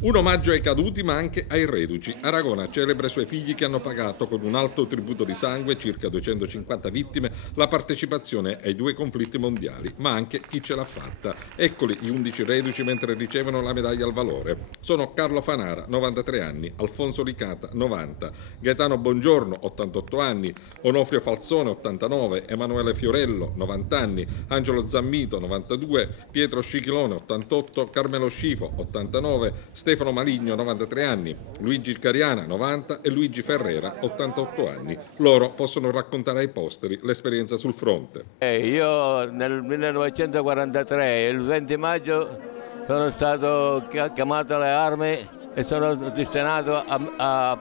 Un omaggio ai caduti ma anche ai reduci. Aragona celebra i suoi figli che hanno pagato con un alto tributo di sangue, circa 250 vittime, la partecipazione ai 2 conflitti mondiali, ma anche chi ce l'ha fatta. Eccoli gli 11 reduci mentre ricevono la medaglia al valore. Sono Carlo Fanara, 93 anni, Alfonso Licata, 90, Gaetano Bongiorno, 88 anni, Onofrio Falzone, 89, Emanuele Fiorello, 90 anni, Angelo Zammito, 92, Pietro Scichilone, 88, Carmelo Scifo, 89, Stefano Maligno, 93 anni, Luigi Cariana, 90 e Luigi Ferrera, 88 anni. Loro possono raccontare ai posteri l'esperienza sul fronte. Io nel 1943, il 20 maggio, sono stato chiamato alle armi e sono destinato a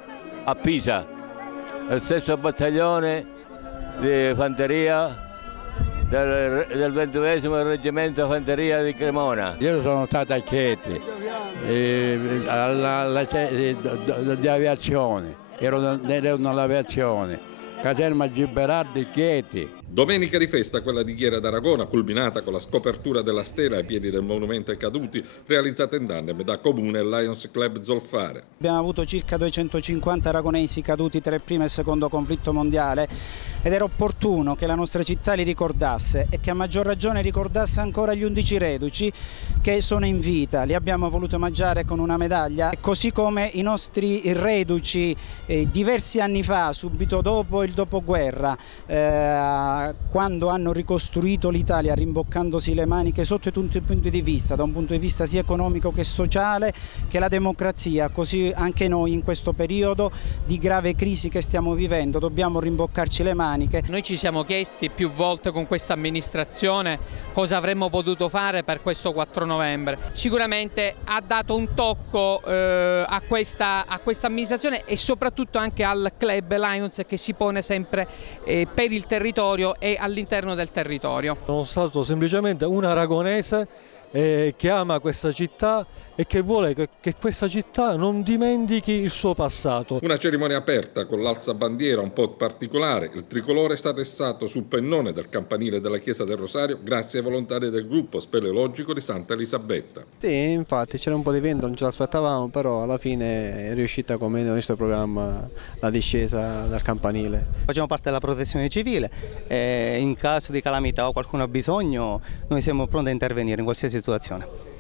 Pisa, nel stesso battaglione di fanteria del 20° reggimento fanteria di Cremona. Io sono stato a Chieti, di aviazione, ero nell'aviazione, caserma Giberardi Chieti. Domenica di festa, quella di Chiera d'Aragona, culminata con la scopertura della stela ai piedi del monumento ai caduti, realizzata in tandem da Comune e Lions Club Zolfare. Abbiamo avuto circa 250 aragonesi caduti tra il primo e il secondo conflitto mondiale ed era opportuno che la nostra città li ricordasse e che a maggior ragione ricordasse ancora gli 11 reduci che sono in vita. Li abbiamo voluto omaggiare con una medaglia, così come i nostri reduci diversi anni fa, subito dopo il dopoguerra, quando hanno ricostruito l'Italia rimboccandosi le maniche sotto tutti i punti di vista, da un punto di vista sia economico che sociale che la democrazia, così anche noi in questo periodo di grave crisi che stiamo vivendo dobbiamo rimboccarci le maniche. Noi ci siamo chiesti più volte con questa amministrazione cosa avremmo potuto fare per questo 4 novembre. Sicuramente ha dato un tocco a questa amministrazione e soprattutto anche al club Lions che si pone sempre per il territorio e all'interno del territorio. Sono stato semplicemente un aragonese che ama questa città e che vuole che questa città non dimentichi il suo passato. Una cerimonia aperta con l'alzabandiera un po' particolare. Il tricolore è stato issato sul pennone del campanile della Chiesa del Rosario grazie ai volontari del gruppo speleologico di Santa Elisabetta. Sì, infatti c'era un po' di vento, non ce l'aspettavamo, però alla fine è riuscita come nel nostro programma la discesa dal campanile. Facciamo parte della protezione civile e in caso di calamità o qualcuno ha bisogno noi siamo pronti a intervenire in qualsiasi situazione.